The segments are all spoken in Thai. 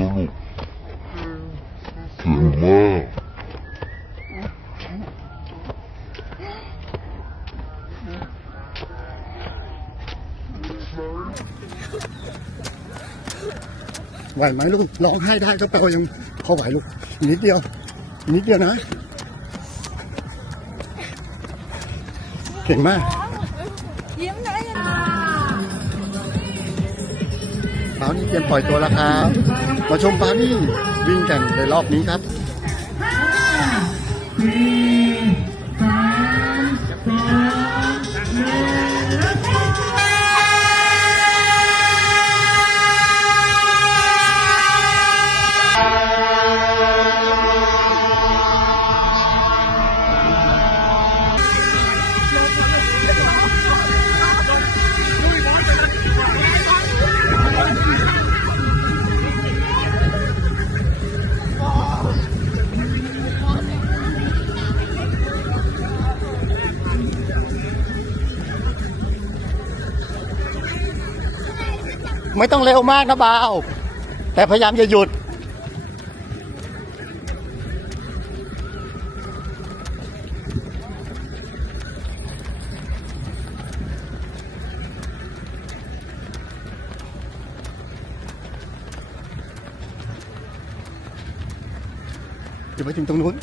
ยวลูกเก่งมากไหวไหมลูกร้องไห้ได้ก็แปลว่ายังพอไหวลูกอีกนิดเดียวอีกนิดเดียวนะ เก่งมากยิ้มได้ยังเปานี่เตรียมปล่อยตัวแล้วครับ มาชมปานี่วิ่งแข่งในรอบนี้ครับ ไม่ต้องเร็วมากนะบาว แต่พยายามอย่าหยุด เดี๋ยวไปถึงตรงนู้น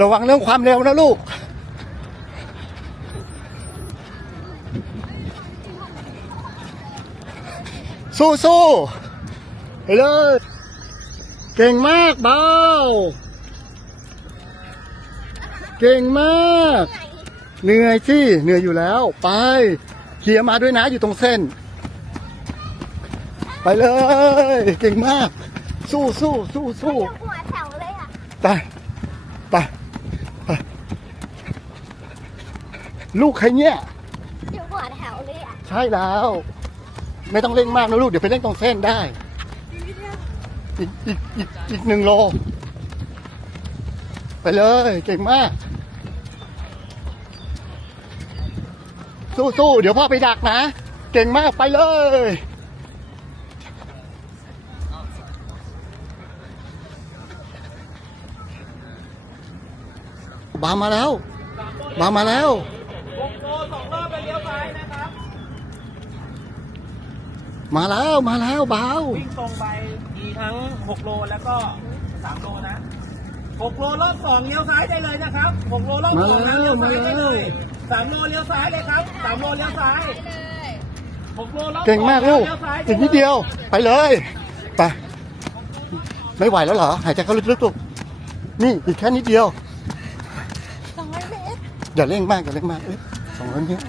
ระวังเรื่องความเร็วนะลูก สู้สู้ไปเลยเก่งมากเบาเก่งมาก เหนื่อยสิเหนื่อยอยู่แล้ว ไปเคลียร์มาด้วยนะอยู่ตรงเส้น ไปเลย เก่งมาก สู้สู้สู้สู้หัวแถวเลยอะ ไป ไปไป ลูกใครเนี่ยอยู่หัวแถวเลยอะใช่แล้ว ไม่ต้องเร่งมากนะลูกเดี๋ยวไปเล่นตรงเส้นได้ อีกอีกอีกอีกหนึ่งโล ไปเลยเก่งมาก สู้สู้เดี๋ยวพ่อไปดักนะ เก่งมากไปเลยบามาแล้ว บามาแล้ว โลสองรอบไปเลี้ยวซ้ายนะครับ มาแล้วมาแล้วเบาวิ่งตรงไปมีทั้ง 6 โลแล้วก็ 3 โลนะ 6 โลรอบสองเลี้ยวซ้ายได้เลยนะครับ 6 โลรอบสองนะเลี้ยวซ้ายได้เลย3โลเลี้ยวซ้ายเลยครับ3โลเลี้ยวซ้าย6โลรอบเก่งมากลูกเลี้ยวซ้ายอีกนิดเดียวไปเลยไปไม่ไหวแล้วเหรอหายใจเข้าลึกๆลูกนี่อีกแค่นิดเดียวสองร้อยเมตรอย่าเร่งมากอย่าเร่งมากเอ้ยสองร้อยเมตร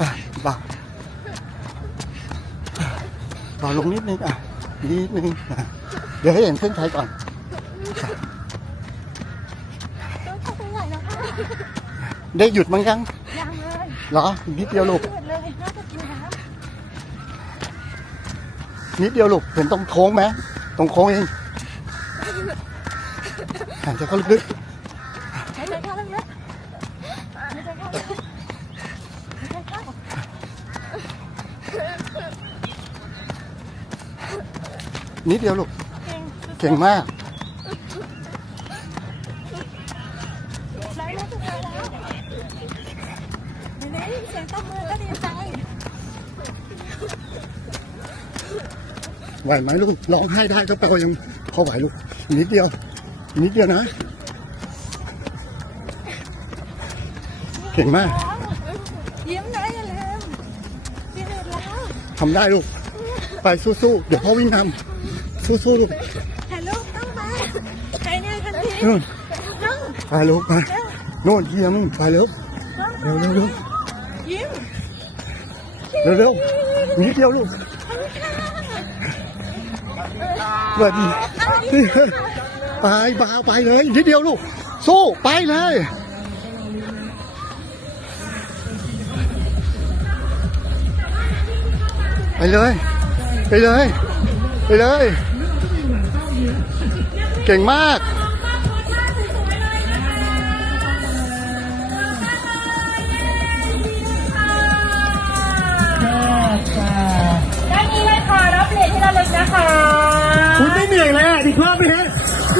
อะเบา เบาลงนิดนึงอะนิดนึงอะเดี๋ยวให้เห็นเส้นชัยก่อนต้องเข้าไปไหนนะคะได้หยุดมั้งยังยังเลยเหรออีกนิดเดียวลูกหมดเลยน่าจะกินน้นิดเดียวลูกเห็นตรงโค้งไหมตรงโค้งเองหายใจเข้าลึกำหายใจเข้าเลยนะหายใจเข้าเลยหายใจเข้า ๆ นิดเดียวลูก เก่งเก่งมากร้อยเมตรสุดท้ายแล้วเห็นไหมเสียงตบมือก็ดีใจไหวไหมลูก ร้องไห้ได้ก็แปลว่ายังพอไหวลูกอีกนิดเดียวอีกนิดเดียวนะ เก่งมาก ยิ้มนะอย่าลืมพี่เห็นแล้วทำได้ลูก ไปสู้ๆ เดี๋ยวพ่อวิ่งนำ สู้ๆลูกถ่ายรูปต้องมาใครเนี่ยทันทีนู่นต้องไปลูกไปโน่นเยี่ยมไปเร็วเร็วเร็วเร็วยิ้มเร็วเร็วนิดเดียวลูกสวัสดีไปบาวไปเลยนิดเดียวลูก สู้ไปเลยไปเลย ไปเลย ไปเลย เก่งมากด้านนี้เลยค่ะรับเหรียญที่ระลึกนะคะคุณไม่เหนื่อยเลยอะอีกรอบไหมฮะ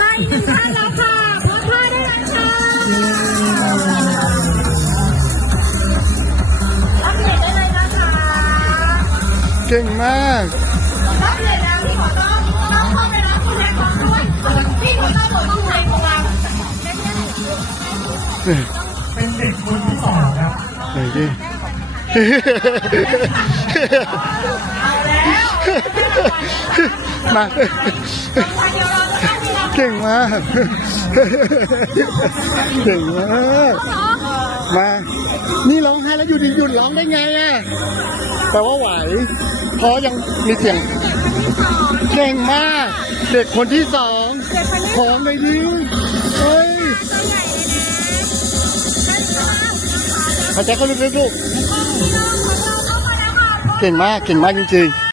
มาอีกหนึ่งท่านแล้วค่ะโพสท่าได้เลยค่ะรับเหรียญได้เลยนะคะ เก่งมาก รับเหรียญแล้วพี่ขอต้องต้อง เข้าไปนะคุณแม่ช่วยพี่คนโตต้องใจกลางเป็นเด็กคนที่สองครับไหนดิมาเก่งมากเก่งมากมา นี่ร้องไห้แล้วอยู่ดีหยุดร้องได้ไงอะแปลว่าไหวเพราะยังมีเสียง เก่งมาก เด็กคนที่สองพร้อมเลยดิเฮ้ยอาจารย์ก็ลุกๆลูกเก่งมาก เก่งมากจริงๆ